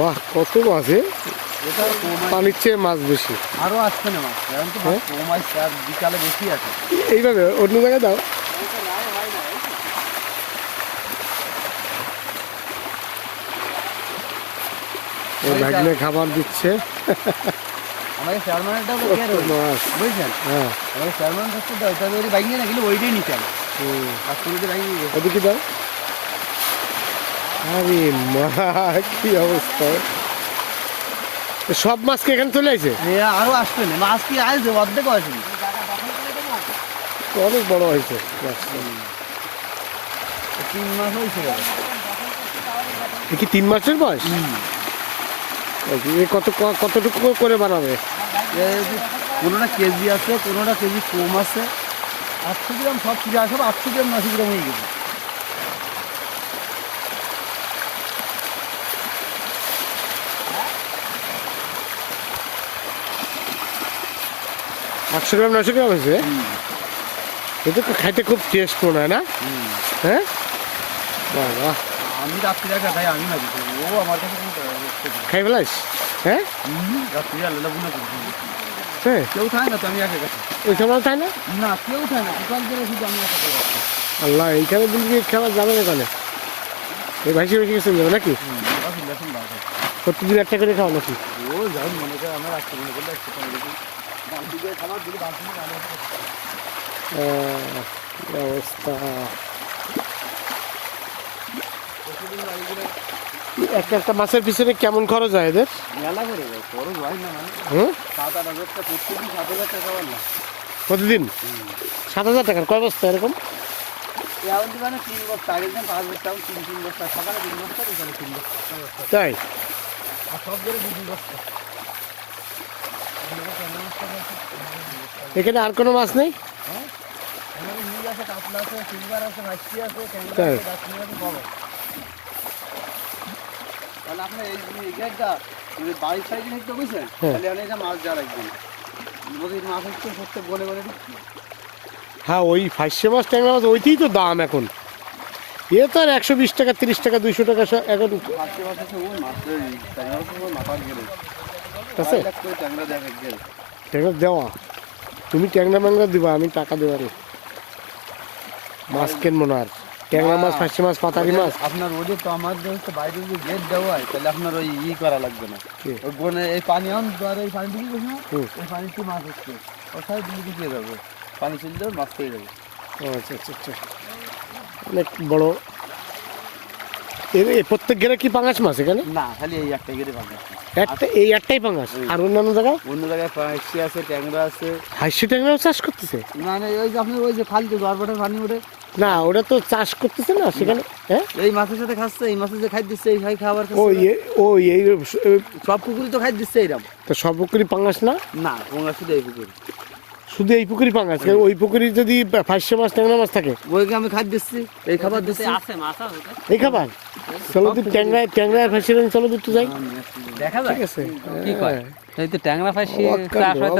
বাহ, কত মাছ! পানির চেয়ে মাছ বেশি। আরো আসছে না মাছ, এখন তো মাছ কম আসছে, আর বিকালে বেশি আছে। এইভাবে অন্য জায়গায় দাও। ভাগ্নে খাবার দিচ্ছে। আমাকে চেয়ারম্যানটাও মাছ। বুঝছেন, হ্যাঁ, আমাকে চেয়ারম্যান কাছে দাও, এটা যদি বাইক নিয়ে না গেলে ওইটাই নিতে হবে। আর শুরুতে বাইক নিয়ে গেছে। ওদিকে দাও। আরে মা, কি অবস্থা! সব মাছ কি এখানে চলে আসে? আরো আসবে না, মাছ কি আসবে, অর্ধেক আসেনি। অনেক বড় হয়েছে। 3 মাস হয়েছে। এ কি 3 মাসের বয়স? কতটুকু করে বানাবে? কোনোটা কেজি আছে, কোনোটা কেজি কম আছে। 800 গ্রাম সব ফিরে আসবে, 800 গ্রাম 90 গ্রাম হয়ে গেছে। একশো গ্রাম 900 গ্রাম হয়েছে। এটা তো খাইতে খুব টেস্ট মনে হয় না? হ্যাঁ, বাবা, আমি রাত্রিরে একা খাই, আমি না দিতে ও আমার কাছে খাই ফেলাইস? হ্যাঁ, রাত্রিরে আলাদা গুলো হ্যাঁ, কেউ খায় না তো, আমি একা খাই। ওই সময় তাই না? না, কেউ খায় না, দোকান করে শুধু আমি একা খাই। আল্লাহ, এইখানে দিল্লি খাওয়া যাবে না তাহলে? এই ভাইসি ভাইসি চলে যাবে নাকি? প্রতিদিন একটা করে খাওয়া নাকি? ও যাই মনে করে আমার রাখতে মনে করলে একটু খাবার দিলে কি অবস্থা! একটা মাছের পিছনে কেমন খরচ হয় এদের? মেলা করে যায়, খরচ হয় না মানে 7-8 হাজার টাকা, প্রত্যেকদিন 7,000 টাকা না প্রতিদিন 7,000 টাকার কয় বস্তা এরকম? এখন মানে 3 বস্তা, আগের দিন 5 বস্তা, 3 বস্তা, সকালে 3 বস্তা, বিকালে 3 বস্তা। তাই? আর সব ধরে 2 বস্তা। এখানে আর কোনো মাছ নেই? হ্যাঁ, আমাদের নীল আছে, কাতলা আছে, সিলভার আছে, মাছটি আছে, ট্যাংরা তাই? আছে, দাঁতনি আছে, সব আছে। তাহলে আপনার এই জায়গাটা বাড়ির সাইডে দেখতে বুঝছেন, তাহলে অনেক মাছ যা রাখবেন নদীর মাছ হচ্ছে সত্যি বলে বলে দিচ্ছি। হ্যাঁ, ওই ফাইসে মাছ, ট্যাংরা মাছ, ওইটাই তো দাম এখন। এ তো আর 120 টাকা, 30 টাকা, 200 টাকা এখন ফার্স্টে মাছ আছে, ওই মাছ ট্যাংরা তো মাথার গেলে আছে। ট্যাংরা দেখে গেলে ট্যাংরা দেওয়া, তুমি ট্যাংরা ম্যাংরা দিবা, আমি টাকা দেবো রে। মাছ কিনবো না আর। ট্যাংরা মাছ, ফাইসে মাছ, পাতারি মাছ। আপনার ওদের তো আমাদের হচ্ছে বাইরে যদি গেট দেওয়া হয়, তাহলে আপনার ওই করা লাগবে না। ওই বনে এই পানি আন, এই পানি দিকে গেছে না, এই পানিতে মাছ হচ্ছে, ওর সাথে দিকে দিয়ে যাবে, পানি চলে যাবে, মাছ পেয়ে যাবে। আচ্ছা আচ্ছা আচ্ছা, অনেক বড়। প্রত্যেক ঘেরে কি পাঙাশ মাছ এখানে? না, খালি এই একটা গেটে পানি এই একটাই পাঙাশ, আর অন্যান্য জায়গায়? অন্য জায়গায় ফাঁসি আছে, ট্যাংরা আছে। হাইসি ট্যাংরাও চাষ করতেছে? মানে ওই যে আপনার ওই যে খালতে দরবাটের পানি ওঠে না, ওটা তো চাষ করতেছে না সেখানে। হ্যাঁ, এই মাছের সাথে খাচ্ছে, এই মাছের যে খাই দিচ্ছে, এই খাবার এই সব পুকুরি তো খাই দিচ্ছে এইরকম। তো সব পুকুরি পাঙাশ না? না, ওরা শুধু এই পুকুরি, শুধু এই পুকুরি পাঙাশ। ওই পুকুরি যদি ফাইসে মাছ, ট্যাংরা মাছ থাকে, ওইকে আমি খাই দিচ্ছি, এই খাবার দিচ্ছি। এই খাবার চলো তো, ট্যাংরায় ফাইসে চলো তো একটু যাই, দেখা যায় ঠিক আছে? কি কয়, এই তো ট্যাংরা ফাঁসি চাষ হয়।